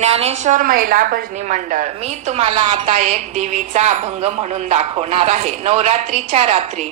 ज्ञानेश्वर महिला भजनी मंडळ. मी तुम्हाला आता एक देवीचा अभंग म्हणून दाखवणार आहे. नवरात्रीच्या रात्री.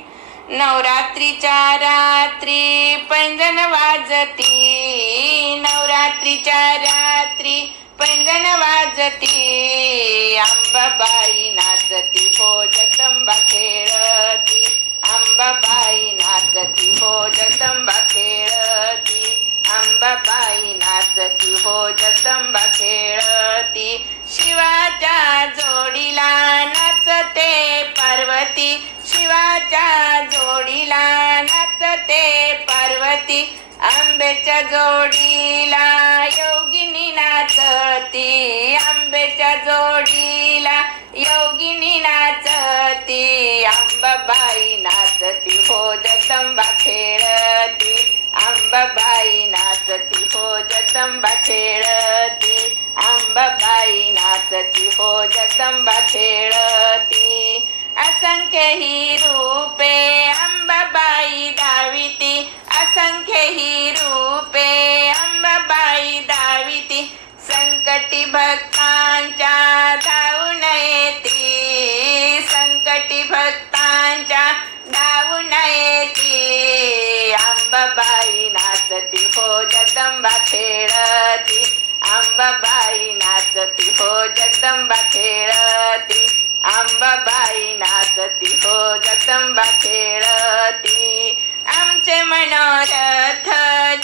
नवरात्रीच्या रात्री पैंजण वाजती, नवरात्रीच्या रात्री पैंजण वाजती, अंबाबाई नाचती हो जगदंबा खेळती, अंबाबाई नाचती हो जगदंबा खेळती, अंबाबाई नाचती हो जगदंबा खेळती. शिवाच्या जोडीला नाचते पार्वती, शिवाच्या जोडीला नाचते पार्वती, आंब्याच्या जोडीला योगिनी नाचती, आंब्याच्या जोडीला योगिनी नाचती, अंबाबाई नाचती हो जगदंबा खेळती, अंबाबाई नाचती हो जगदंबा खेळती, अंबाबाई नाचती हो जगदंबा खेळती. असंख्य ही रूपे अंबाबाई दाविती, असंख्य ही रूपे अंबाबाई दाविती, संकटी भक्तांच्या धावून येती, संकटी भक्तांच्या धावून येती, अंबाबाई नाचती हो जगदंबा खेळती, अंबाबाई नाचती हो जगदंबा खेळती, अंबाबाई नाचती हो जगदंबा खेळती. आमचे मनोरथ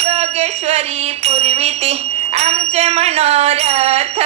जोगेश्वरी पुरविती, आमचे मनोरथ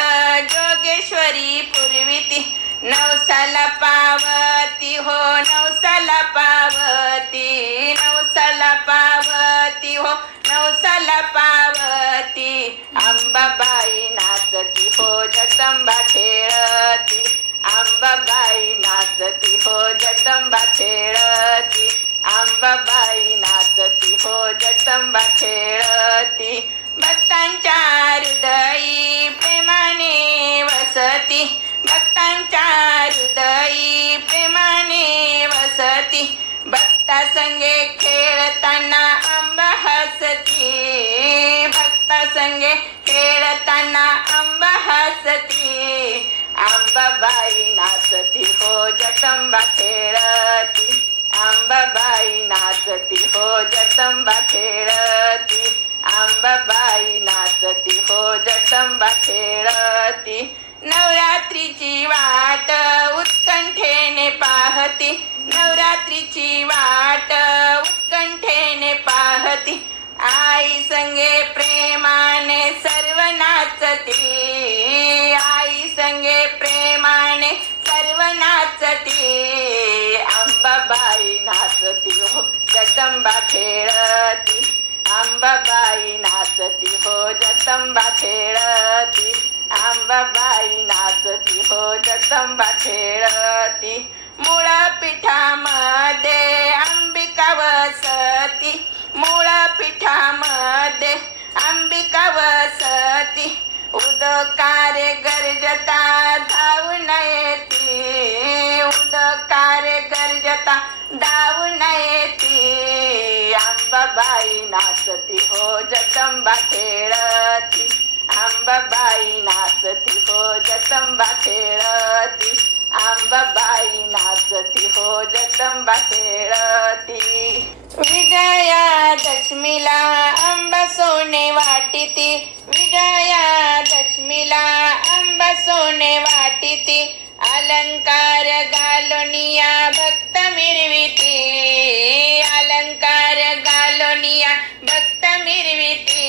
जोगेश्वरी पुरविती, नवसाला पावती हो नवसाला पावती, नवसाला पावती हो नवसाला पावती, अंबाबाई नाचती हो जगदंबा खेळती, अंबाबाई नाचती हो जगदंबा खेळती, अंबाबाई नाचती हो जगदंबा खेळती. भक्तांच्या हृदयी प्रेमाने वसती, भक्तांच्या हृदयी प्रेमाने वसती, भक्ता संगे खेळताना अंबा हसती, भक्ता संगे खेळताना अंबा हसती, अंबाबाई नाचती हो जगदंबा खेळती, अंबाबाई नाचती हो जगदंबा खेळती, अंबाबाई नाचती हो जगदंबा खेळती. नवरात्रीची वाट उत्कंठेने पाहती, नवरात्रीची वाट उत्कंठेने पाहती, आई संगे प्रेमाने सर्व नाचती, आई संगे प्रेमाने सर्व नाचती, अंबाबाई नाचती हो जगदंबा खेळती, अंबाबाई नाचती हो जगदंबा खेळती, अंबाबाई नाचती हो जगदंबा खेळती. मूळ पीठामध्ये अंबिका वसती, मूळ पीठामध्ये अंबिका वसती, उदकारे गर्जता धावून येती, उदकारे गर्जता धावून येती, अंबाबाई नाचती हो जगदंबा खेळती, अंबाबाई नाचती हो जगदंबा खेळती, अंबाबाई नाचती हो जगदंबा खेळती. विजयादशमीला अंबा सोने वाटिती, विजयादशमीला अंबा सोने वाटिती, अलंकार घालोनिया भक्त मिरविती, अलंकार घालोनिया भक्त मिरविती,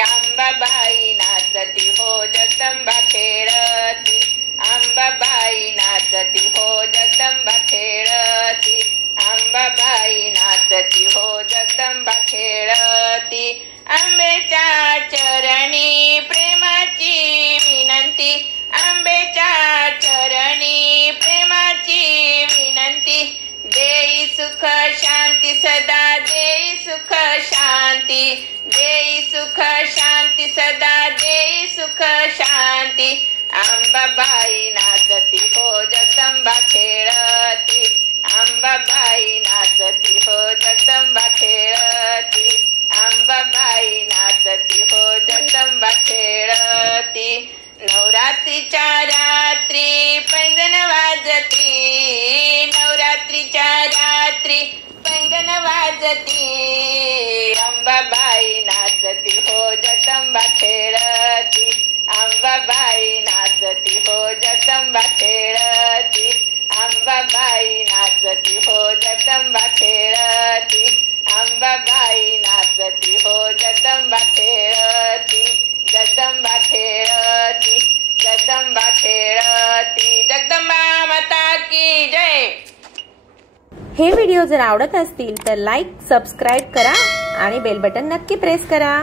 अंबाबाई नाचती हो जगदंबा खेळती, अंबाबाई नाचती हो जगदंबा खेळती, अंबाबाई नाचती हो जगदंबा खेळती. आंबेच्या चरणी प्रेमाची विनंती, आंबेच्या चरणी प्रेमाची विनंती, देई सुख शांती सदा, देई सुख शांती, देई सुख शांती सदा, देई सुख शांती, अंबाबाई नाचती हो जगदंबा खेळती, अंबाबाई नाचती हो जगदंबा खेळती, अंबाबाई नाचती हो जगदंबा खेळती. नवरात्रीच्या रात्री पैंजण वाजती, नवरात्रीच्या रात्री पैंजण वाजती, अंबाबाई नाचती हो जगदंबा खेळती, अंबाबाई नाचती हो जगदंबा खेळती, अंबाबाई नाचती हो जगदंबा खेळती, अंबाबाई नाचती हो जगदंबा खेळती, जगदंबा खेळती, जगदंबा खेळती, जगदंबा माता की जय. हे व्हिडिओ जर आवडत असतील तर लाईक, सबस्क्राईब करा आणि बेल बटन नक्की प्रेस करा.